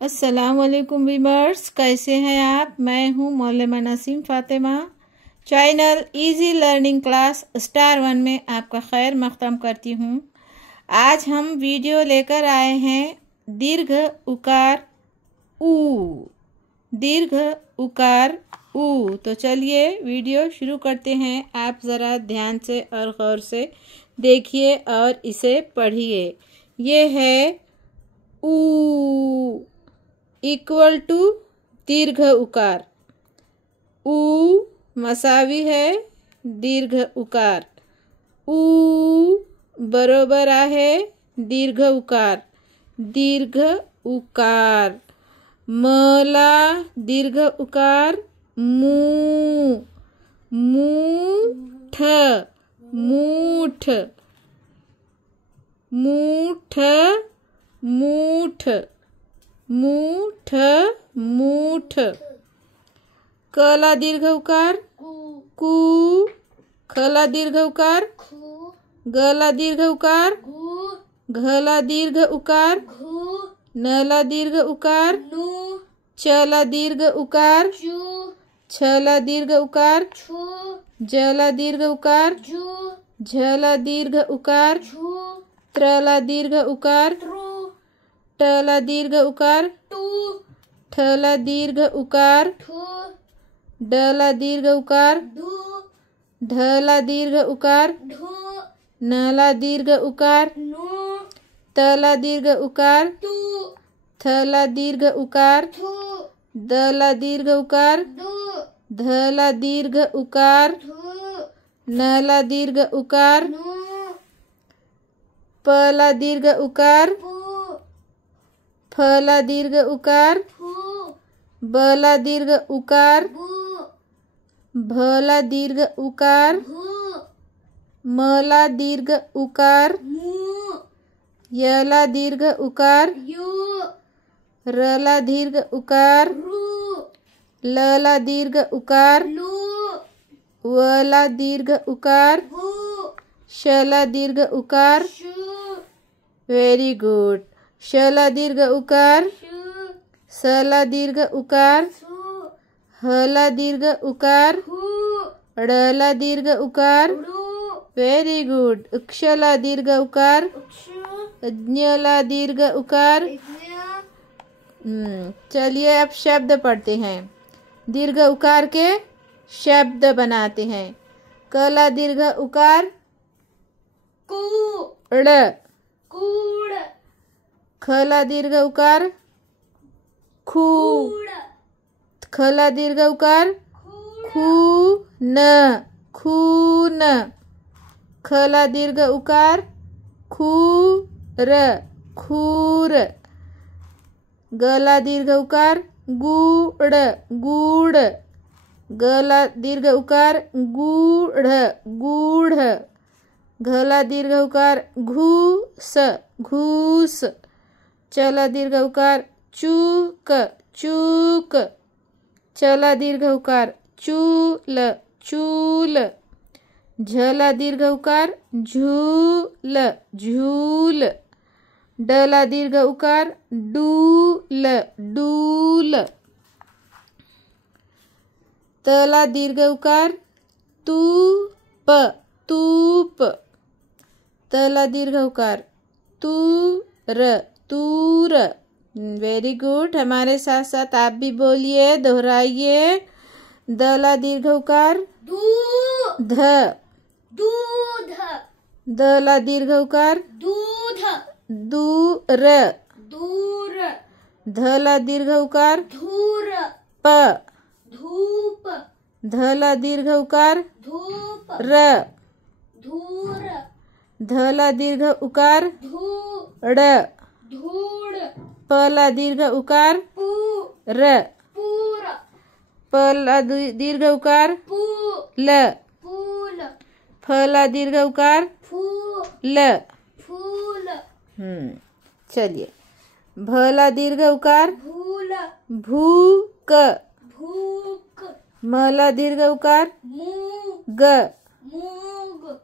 अस्सलामुअलैकुम वीवर्स, कैसे हैं आप। मैं हूं मौलमा Naseem Fatima. Channel easy learning class star 1 में आपका खैर मक़दम करती हूं। आज हम वीडियो लेकर आए हैं दीर्घ उकार ऊ। दीर्घ उकार ऊ। तो चलिए वीडियो शुरू करते हैं। आप ज़रा ध्यान से और गौर से देखिए और इसे पढ़िए। ये है ऊ इक्वल टू दीर्घ उकार। ऊ मसावी है दीर्घ उकार। ऊ बरोबर आहे दीर्घ उकार। दीर्घ उकार। मला दीर्घ उकार मू। मूठ मूठ मूठ मूठ मूठ मूठ। कला दीर्घ उकार कू। खला दीर्घ उकार गला दीर्घ उकार घला दीर्घ उकार नला दीर्घ उकार चला दीर्घ उकार छला दीर्घ उकार जला दीर्घ उकार झला दीर्घ उकार त्रला दीर्घ उकार टला दीर्घ उकार ठला दीर्घ उकार डला दीर्घ उकार ढला दीर्घ उकार नला दीर्घ उकार तला दीर्घ उकार थला दीर्घ उकार दला दीर्घ उकार धला दीर्घ उकार नला दीर्घ उकार पला दीर्घ उकार फला दीर्घ उकार बला दीर्घ उकार भला दीर्घ उकार मला दीर्घ उकार यला दीर्घ उकार रला दीर्घ उकार लला दीर्घ उकार वला दीर्घ उकार शला दीर्घ उकार। Very good. शला दीर्घ उकार सला दीर्घ उकार हला दीर्घ उकार ड़ला दीर्घ उकार। Very good. क्षला दीर्घ उकार ज्ञला दीर्घ उकार। चलिए अब शब्द पढ़ते हैं। दीर्घ उकार के शब्द बनाते हैं। कला दीर्घ उकार कूड़ कूड़। खला दीर्घ उकार खू। खला दीर्घ उकार खून खून। खला दीर्घ उकार खूर खूर। गला दीर्घ उकार गुड़ गुड़। गला दीर्घ उकार गूढ़ गूढ़। घला दीर्घ उकार घूस घूस। चला दीर्घ उकार चूक चूक। चला दीर्घ उकार चूल चूल। झला दीर्घ उकार झूल झूल। डला दीर्घ उकार डूल डूल। तला दीर्घ उकार तूप तूप। तला दीर्घ उकार तूर तूर। Very good. हमारे साथ साथ आप भी बोलिए, दोहराइए। दला दीर्घ उकार दूध दूध। दला दीर्घ उकार दूध दूर दूर। धला दीर्घ उकार धूर प धूप। धला दीर्घ उकार धूप र धूर। धला दीर्घ उकार धूड़ धूड़। पला दीर्घ उकार पूर पूर। पला दीर्घ उकार पूल पूल। फला दीर्घ उकार फूल फूल। चलिए। भला दीर्घ उकार भूल भूक भूक। मला दीर्घ उकार मूग मूग।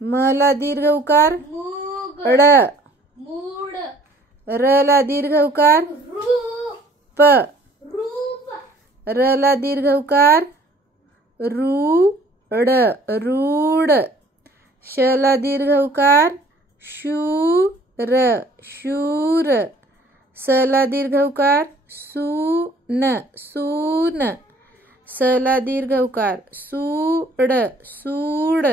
मला दीर्घ उकार मूग ड़ मूड। रला दीर्घ उकार प, र ला दीर्घ उकार रूड, रूड, श ला दीर्घ उकार शूर, शूर, स ला दीर्घ उकार सून, सून, स ला दीर्घ उकार सूड, सूड,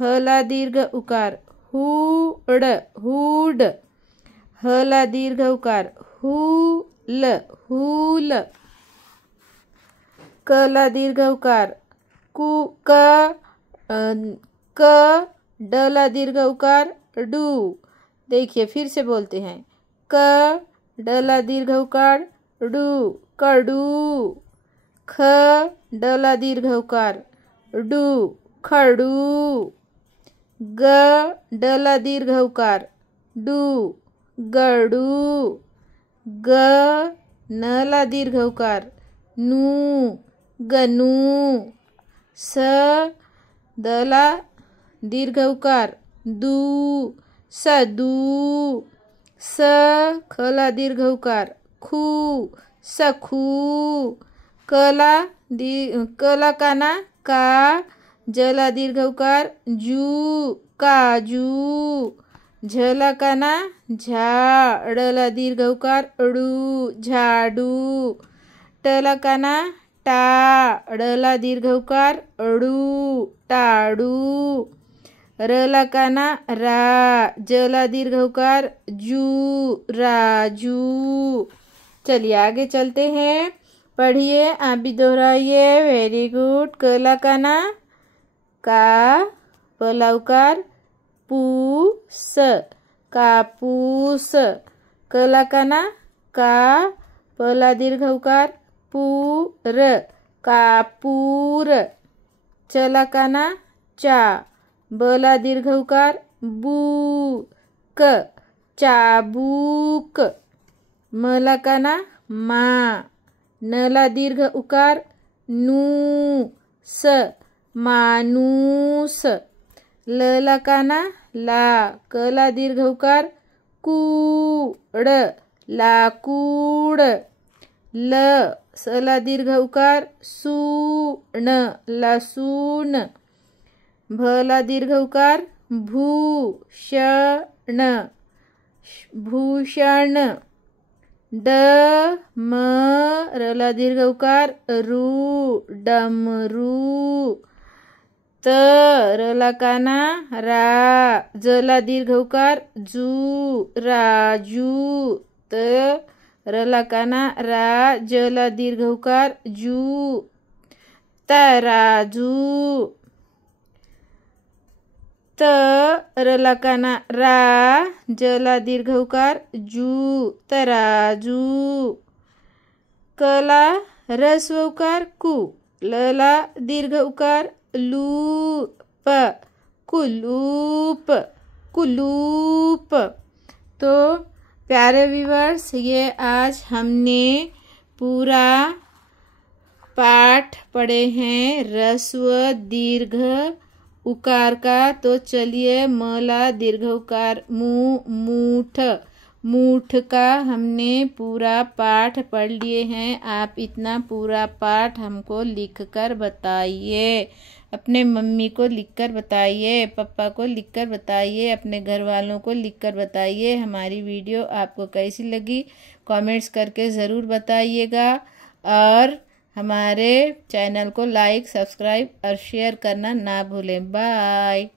ह ला दीर्घ उकार हुड, हुड, ह ला दीर्घ उकार हुल, हुल, क ला दीर्घ उकार कु, क, ड ला दीर्घ उकार डू। देखिए फिर से बोलते हैं, क, ड ला दीर्घ उकार डू, कडू, ख, ड ला दीर्घ उकार डू, खडू, ग, ड ला दीर्घ उकार डू, गडू, ग, न ला दीर्घ उकार नू, गनू, स, द ला दीर्घ उकार दू, सदू, स, ख ला दीर्घ उकार खू, सखू, क ला काना का, ज ला दीर्घ उकार जू, काजू, झ ला काना झा, ड ला दीर्घ उकार ड़ू, झाडू, ट ला काना टा, ड ला दीर्घ उकार अड़ू, टाडू, र ला काना रा, ज ला दीर्घ उकार जू, राजू। चलिए आगे चलते हैं, पढ़िए, आप भी दोहराइए। Very good. क ला काना का, प ला उकार पूस, कापूस, क ला काना का, प ला दीर्घ उकार पूर, कापूर, च ला काना चा, ब ला दीर्घ उकार बूक, चाबूक, म ला काना मा, न ला दीर्घ उकार नूस, मानूस, ल ला काना ला, क ला दीर्घ उकार कूड, लाकूड, ल, स ला दीर्घ उकार सून, लसून, भ ला दीर्घ उकार भूषण, भूषण, ड, म, र ला दीर्घ उकार रू, डमरू, त, र ला काना रा, ज ला दीर्घ उकार जू, राजू, त, र ला काना रा, ज ला दीर्घ उकार जू, तराजू, त, र ला काना रा, ज ला दीर्घ उकार जू, तराजू, क ला ह्रस्व उकार कु, ल ला दीर्घ उकार लूप, कुलूप, कुलूप। तो प्यारे व्यूअर्स, ये आज हमने पूरा पाठ पढ़े हैं ह्रस्व दीर्घ उकार का। तो चलिए, म ला दीर्घ उकार मु, मूठ, मूठ का हमने पूरा पाठ पढ़ लिए हैं। आप इतना पूरा पाठ हमको लिखकर बताइए, अपने मम्मी को लिखकर बताइए, पापा को लिखकर बताइए, अपने घर वालों को लिखकर बताइए। हमारी वीडियो आपको कैसी लगी कमेंट्स करके ज़रूर बताइएगा, और हमारे चैनल को लाइक, सब्सक्राइब और शेयर करना ना भूलें। बाय।